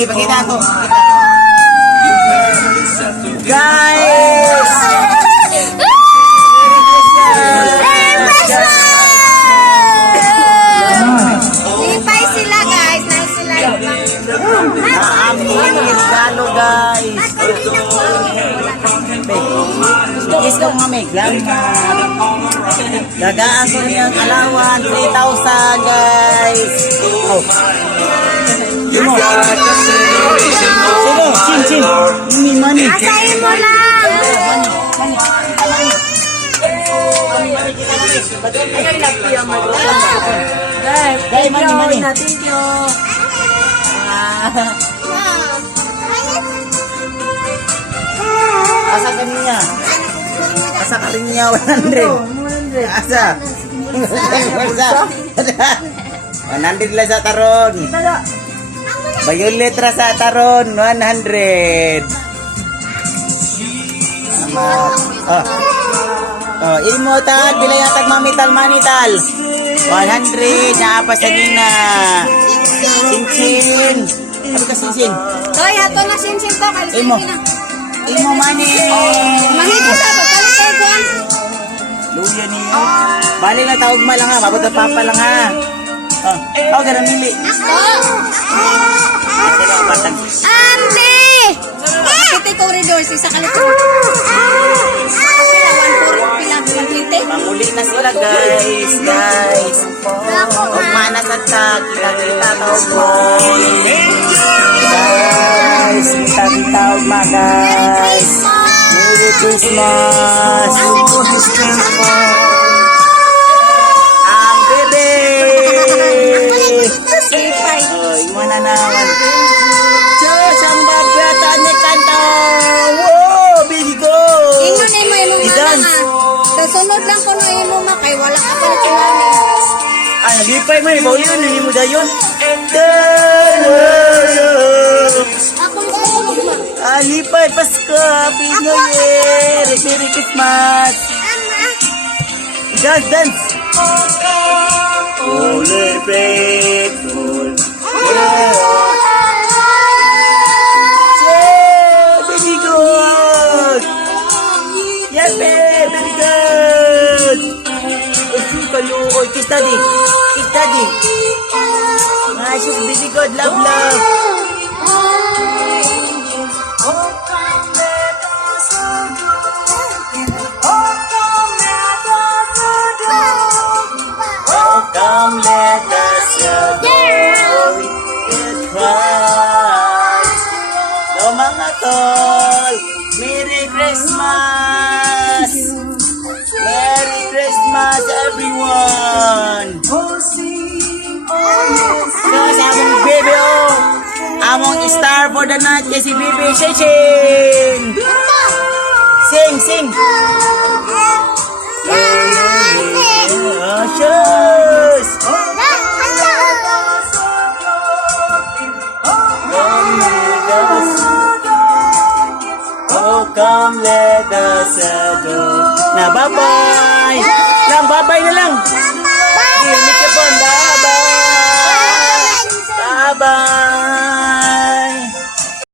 Sige, pakita ako. Guys! Lipay sila guys. Nice sila. Aming regalo guys. Yes ko mga may glamour. Gagaan ko niyang alawan. 3,000 guys. Oh. Sino? Chin, chin. Yung money. Asahin mo lang. Guys, money. Thank you. Asa ka niya? Asa ka rin niya? 100. Asa? 100 lang sa taron. Violet ra sa taron. 100. Imo tal. Bila yatag mamital manital. 100. Naapa sa nina. Cincin. Ano ka cincin? Hoy, hato na sinsin to. Kalisay Imo. na. Imo mani. Mahito sa pagkalitay ko. Luya ni. Bali na taog ma lang ha. Mabot na papa lang ha. Oh, ganun nili. Ande! Kita corridor sa kalitay. Manguli na sila guys. Manas at kita taog mo. Guys, kita taog ma guys. Merry Christmas. Ang bebe. Oy, mana naman. Diyos, ang babata ni Kanto. Wow, baby go. Ingon mo imong I-dance. Sa sunod lang ko no imo kay wala ka pala kinani. Ay, nalipay mo. Ibauli yun. Hindi mo dayon. Ako mo ba? Alipay, Pasko. Happy New Year. Merry Christmas. Dance. Holy faithful. Very good. Yes, babe. Very good. Kiss daddy. She's very good. Love. Come let us adore in Christ. Hello mga tol, Merry Christmas! Merry Christmas everyone! So sa among baby among star for the night kay si baby Sing! Sing! Cheers! Oh, come let us adore. Na, bye-bye! Bye-bye na lang! Bye-bye! Bye-bye! Bye-bye!